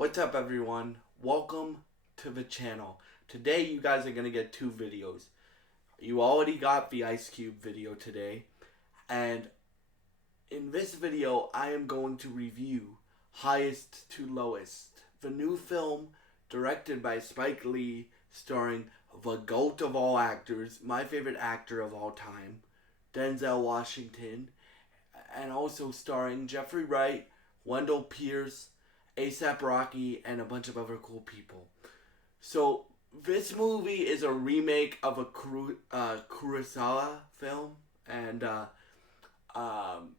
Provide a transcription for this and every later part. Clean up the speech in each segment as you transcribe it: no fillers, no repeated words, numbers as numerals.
What's up, everyone? Welcome to the channel. Today you guys are going to get two videos. You already got the Ice Cube video today, and in this video I am going to review Highest to Lowest, the new film directed by Spike Lee, starring the GOAT of all actors, my favorite actor of all time, Denzel Washington, and also starring Jeffrey Wright, Wendell Pierce, ASAP Rocky, and a bunch of other cool people. So this movie is a remake of a Kurosawa film, and um,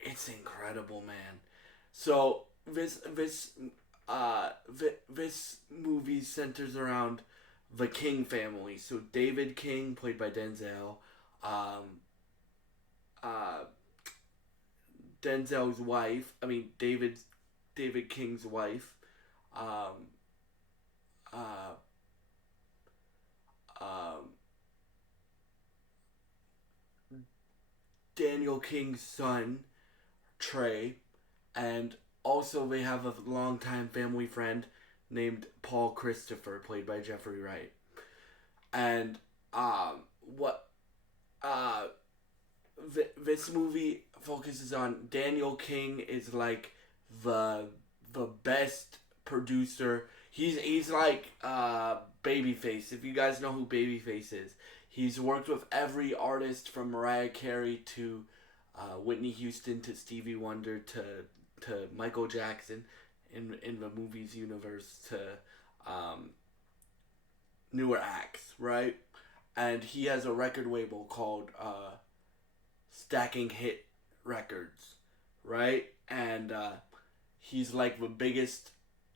it's incredible, man. So this movie centers around the King family. So David King, played by Denzel, um, uh, Denzel's wife. I mean David King's wife. Um, uh, um, Daniel King's son, Trey, and also they have a longtime family friend named Paul Christopher, played by Jeffrey Wright. And what uh, this movie focuses on Daniel King is like the the best producer. He's like Babyface. If you guys know who Babyface is, he's worked with every artist from Mariah Carey to Whitney Houston to Stevie Wonder to Michael Jackson in the movies universe to um, newer acts, right? And he has a record label called Stacking Hit Records, right? And he's like the biggest.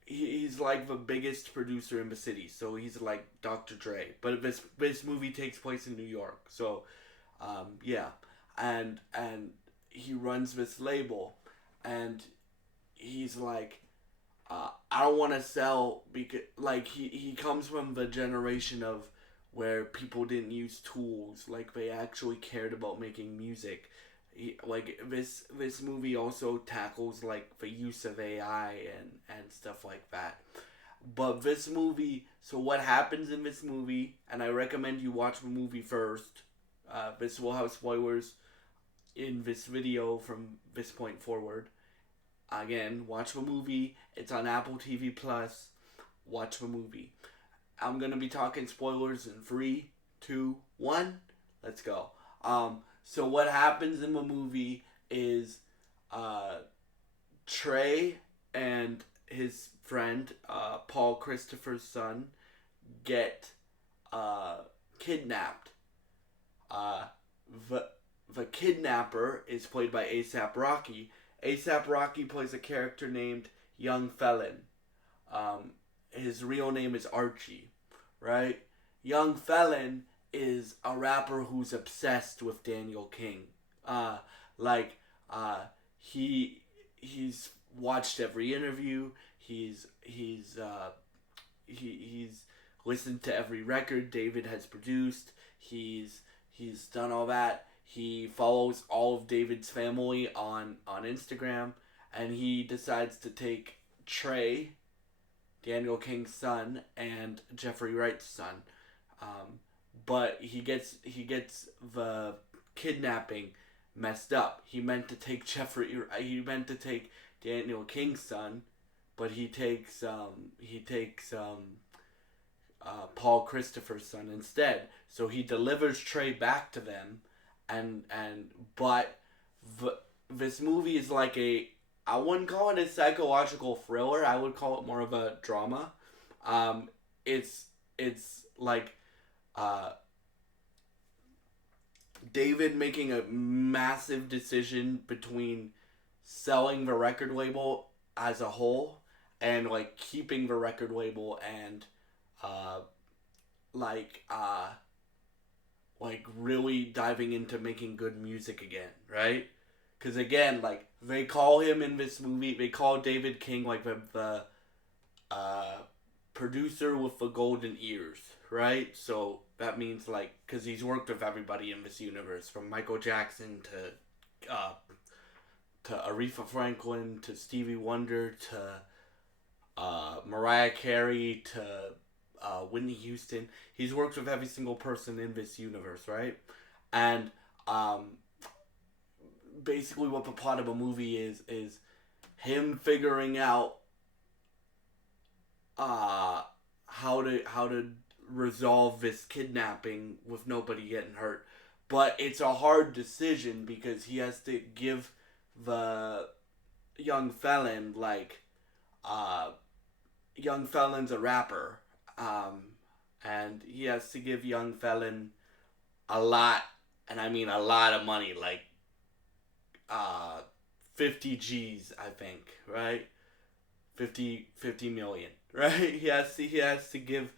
He's like the biggest producer in the city, so he's like Dr. Dre. But this movie takes place in New York, so yeah, and he runs this label, and he's like, I don't want to sell because like he comes from the generation of where people didn't use tools, like they actually cared about making music. Like this movie also tackles like the use of AI and stuff like that. But this movie, so what happens in this movie, and I recommend you watch the movie first. This will have spoilers in this video from this point forward. Again, watch the movie. It's on Apple TV Plus. Watch the movie. I'm gonna be talking spoilers in three, two, one. Let's go. So what happens in the movie is uh, Trey and his friend Paul Christopher's son get uh, kidnapped. Uh, the the kidnapper is played by ASAP Rocky. ASAP Rocky plays a character named Young Felon. His real name is Archie, right? Young Felon is a rapper who's obsessed with Daniel King. Uh, like uh, he's watched every interview. He's listened to every record David has produced. He's done all that. He follows all of David's family on Instagram, and he decides to take Trey, Daniel King's son, and Jeffrey Wright's son. Um, but he gets the kidnapping messed up. He meant to take Daniel King's son, but he takes Paul Christopher's son instead. So he delivers Trey back to them, and but this movie is like I wouldn't call it a psychological thriller. I would call it more of a drama. Um, it's like uh, David making a massive decision between selling the record label as a whole and like keeping the record label and uh, like uh, like really diving into making good music again, right? Because again, like they call him in this movie, they call David King like the uh, producer with the golden ears, right? So that means like because he's worked with everybody in this universe, from Michael Jackson to Aretha Franklin to Stevie Wonder to Mariah Carey to Whitney Houston. He's worked with every single person in this universe, right? And basically, what the plot of a movie is him figuring out how to resolve this kidnapping with nobody getting hurt. But it's a hard decision because he has to give the young felon young felon's a rapper, and he has to give young felon a lot, and I mean a lot of money, like 50 G's, I think, right? 50 million, right? He has to give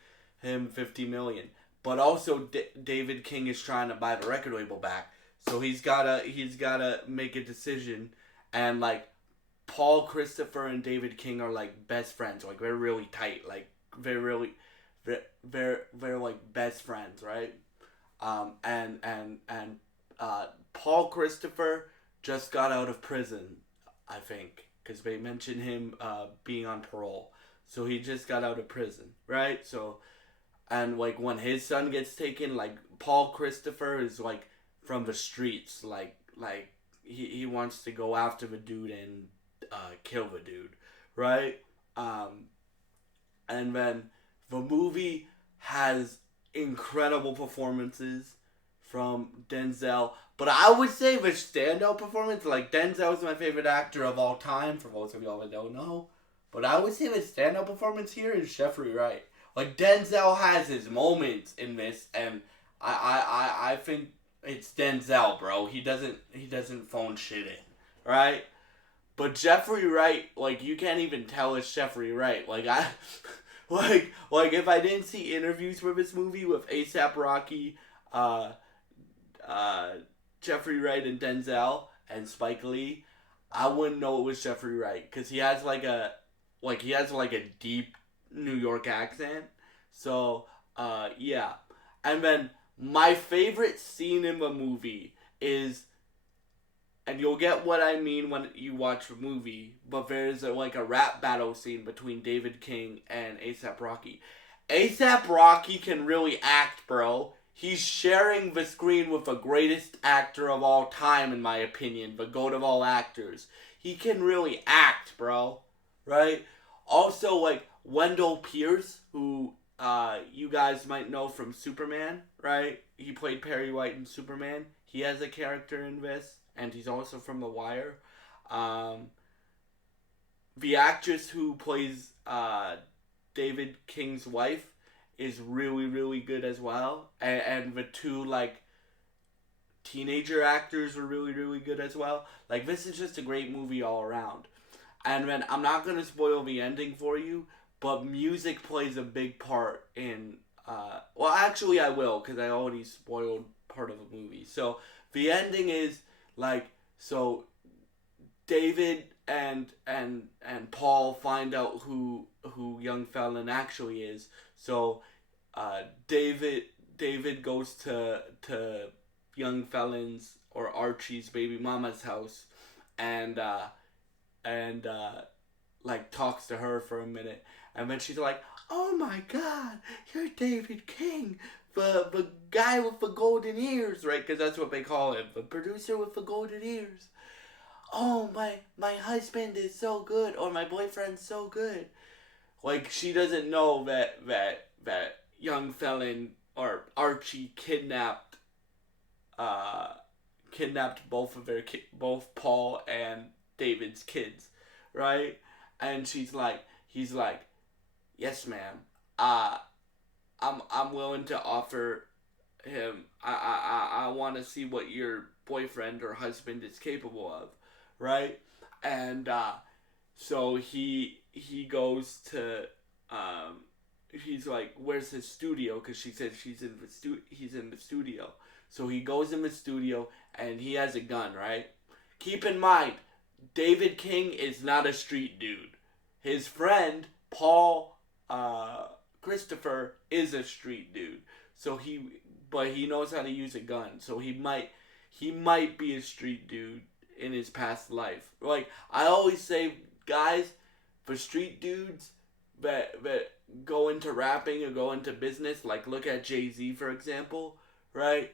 him 50 million. But also David King is trying to buy the record label back. So he's gotta make a decision, and like Paul Christopher and David King are like best friends, like they're really tight, like they're like best friends, right? And Paul Christopher just got out of prison, I think, because they mentioned him being on parole. So he just got out of prison, right? So, and like when his son gets taken, like Paul Christopher is like from the streets, like he wants to go after the dude and kill the dude, right? And then the movie has incredible performances from Denzel. But I would say the standout performance, like Denzel is my favorite actor of all time, for most of y'all that don't know. But I would say the standout performance here is Jeffrey Wright. Like Denzel has his moments in this, and I think it's Denzel, bro. He doesn't phone shit in, right? But Jeffrey Wright, like you can't even tell it's Jeffrey Wright. Like I, like if I didn't see interviews for this movie with ASAP Rocky, uh, uh, Jeffrey Wright and Denzel and Spike Lee, I wouldn't know it was Jeffrey Wright because he has like a deep New York accent. So yeah, and then my favorite scene in the movie is, and you'll get what I mean when you watch the movie, but there's like a rap battle scene between David King and ASAP Rocky. ASAP Rocky can really act, bro. He's sharing the screen with the greatest actor of all time, in my opinion, the GOAT of all actors. He can really act, bro. Right? Also, like, Wendell Pierce, who you guys might know from Superman, right? He played Perry White in Superman. He has a character in this, and he's also from The Wire. Um, the actress who plays David King's wife is really, really good as well. And the two, like, teenager actors are really, really good as well. Like, this is just a great movie all around. And then, I'm not going to spoil the ending for you, but music plays a big part in, well, actually I will, because I already spoiled part of the movie. So, the ending is, like, so, David and Paul find out who young Fallon actually is. So David goes to young Fallon's or Archie's baby mama's house, and and like talks to her for a minute, and then she's like, "Oh my God, you're David King, the guy with the golden ears, right? Because that's what they call him, the producer with the golden ears. Oh my husband is so good, or my boyfriend's so good." Like she doesn't know that young Felon or Archie uh kidnapped both Paul and David's kids, right? And he's like, "Yes, ma'am. Uh, I'm willing to offer him. I want to see what your boyfriend or husband is capable of, right?" And so he goes to he's like, "Where's his studio?" Because she said he's in the studio. So he goes in the studio and he has a gun, right? Keep in mind, David King is not a street dude. His friend Paul Christopher is a street dude. So but he knows how to use a gun. So he might be a street dude in his past life. Like I always say, guys, for street dudes, that go into rapping or go into business. Like look at Jay-Z for example, right?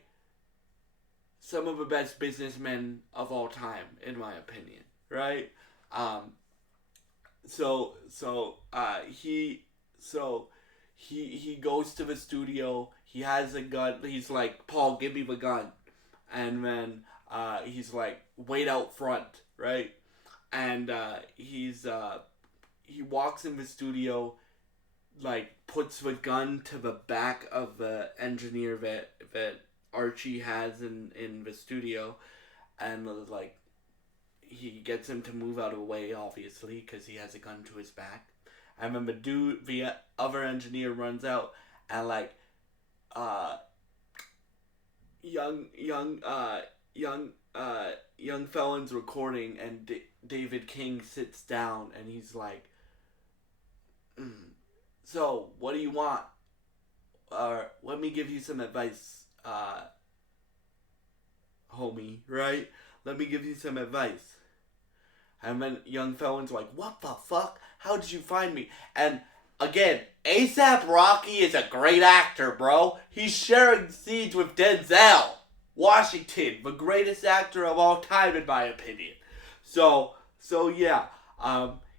Some of the best businessmen of all time, in my opinion, right? Um, he so he goes to the studio. He has a gun. He's like, Paul, give me the gun, and then he's like, wait out front, right? And he walks in the studio, like puts the gun to the back of the engineer that Archie has in the studio, and like he gets him to move out of the way, obviously, because he has a gun to his back. And then the other engineer runs out, and like, uh, young, young, young, young felon's recording, and David King sits down, and he's like, "So, what do you want? Let me give you some advice, homie. Right? Let me give you some advice." And then young felon's like, "What the fuck? How did you find me?" And again, ASAP Rocky is a great actor, bro. He's sharing scenes with Denzel Washington, the greatest actor of all time, in my opinion. So yeah,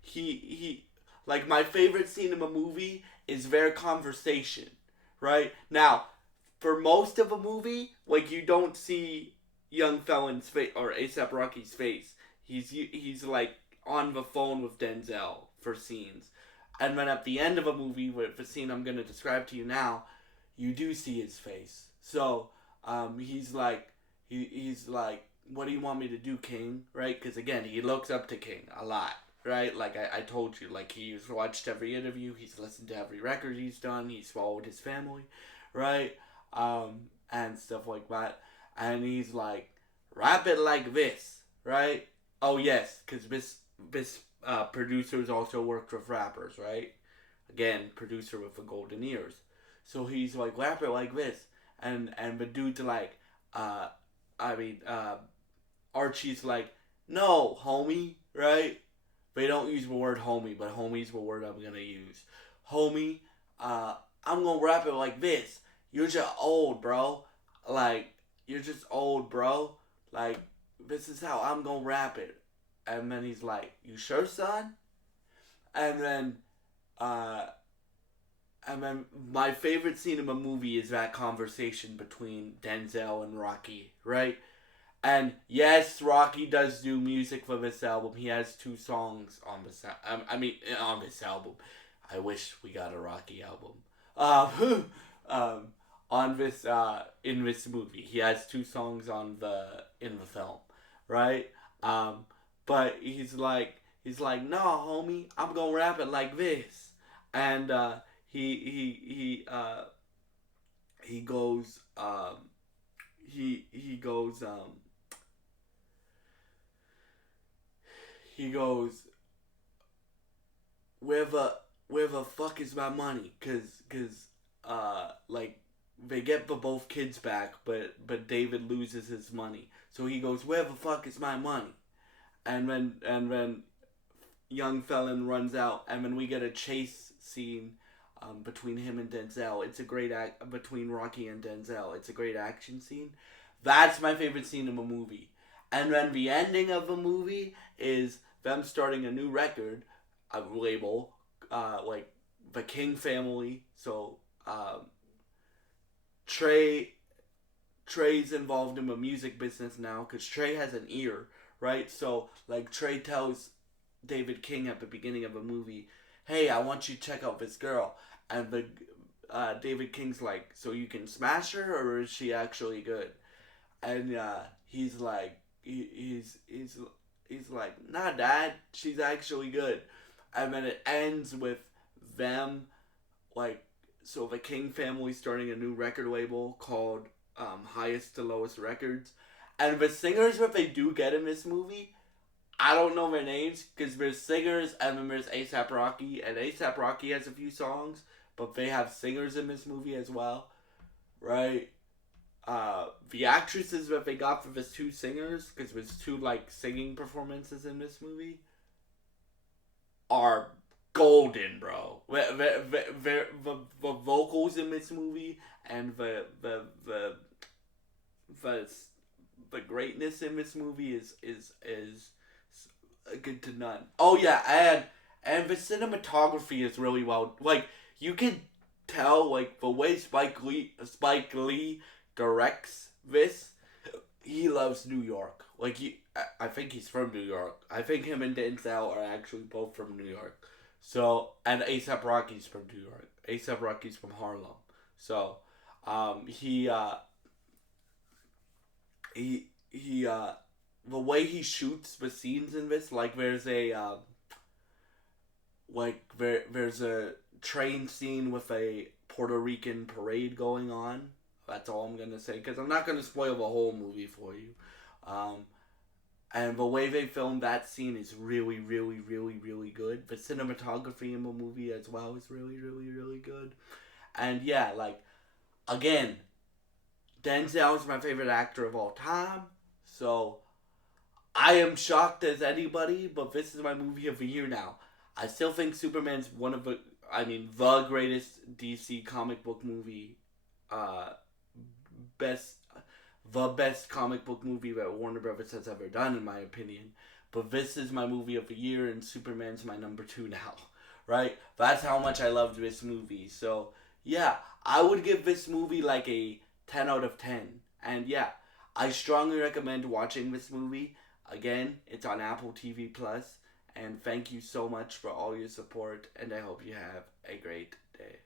he like my favorite scene in a movie is their conversation, right? Now, for most of a movie, like you don't see young felon's face or ASAP Rocky's face. He's like on the phone with Denzel for scenes, and then at the end of a movie, with the scene I'm gonna describe to you now, you do see his face. So he's like he's like, what do you want me to do, King? Right? Because again, he looks up to King a lot. Right? Like I told you, like he's watched every interview, he's listened to every record he's done, he's followed his family, right? And stuff like that. And he's like, rap it like this, right? Oh yes, because this producer's also worked with rappers, right? Again, producer with the golden ears. So he's like, rap it like this, and the dude's like, uh, I mean, Archie's like, no, homie, right? They don't use the word homie, but homie's the word I'm gonna use. Homie, I'm gonna rap it like this. You're just old, bro. Like, you're just old, bro. Like, this is how I'm gonna rap it. And then he's like, you sure, son? And then, uh, and then my favorite scene in a movie is that conversation between Denzel and Rocky, right? And yes, Rocky does do music for this album. He has two songs on this. On this album. I wish we got a Rocky album. Um, on this in this movie, he has two songs on the in the film, right? Um, but he's like, no, homie, I'm gonna rap it like this, and he goes he goes he goes, where the fuck is my money? Cause like they get the both kids back, but David loses his money. So he goes, where the fuck is my money? And then young felon runs out, and then we get a chase scene between him and Denzel. It's a great act between Rocky and Denzel. It's a great action scene. That's my favorite scene in a movie. And then the ending of the movie is them starting a new record, a label, like the King family. So Trey Trey's involved in the music business now because Trey has an ear, right? So like Trey tells David King at the beginning of a movie, "Hey, I want you to check out this girl," and the David King's like, "So you can smash her, or is she actually good?" And he's like, "Nah, Dad, she's actually good." And then it ends with them like, so the King family starting a new record label called Highest to Lowest Records, and the singers that they do get in this movie, I don't know their names because there's singers and then there's ASAP Rocky, and ASAP Rocky has a few songs, but they have singers in this movie as well, right? The actresses that they got for these two singers, because there's two like singing performances in this movie, are golden, bro. the vocals in this movie and the the greatness in this movie is good to none. Oh yeah, and the cinematography is really well. Like you can tell, like the way Spike Lee directs this. He loves New York. Like I think he's from New York. I think him and Denzel are actually both from New York. So and ASAP Rocky's from New York. ASAP Rocky's from Harlem. So, he the way he shoots the scenes in this, like there's a train scene with a Puerto Rican parade going on. That's all I'm gonna say because I'm not gonna spoil the whole movie for you. Um, and the way they filmed that scene is really, really, really, really good. The cinematography in the movie as well is really, really, really good. And yeah, like again, Denzel is my favorite actor of all time. So I am shocked as anybody, but this is my movie of the year now. I still think Superman's one of the greatest DC comic book movie, uh, best, the best comic book movie that Warner Brothers has ever done, in my opinion. But this is my movie of the year, and Superman's my number two now, right? That's how much I loved this movie. So yeah, I would give this movie like a 10 out of 10, and yeah, I strongly recommend watching this movie. Again, it's on Apple TV Plus, and thank you so much for all your support, and I hope you have a great day.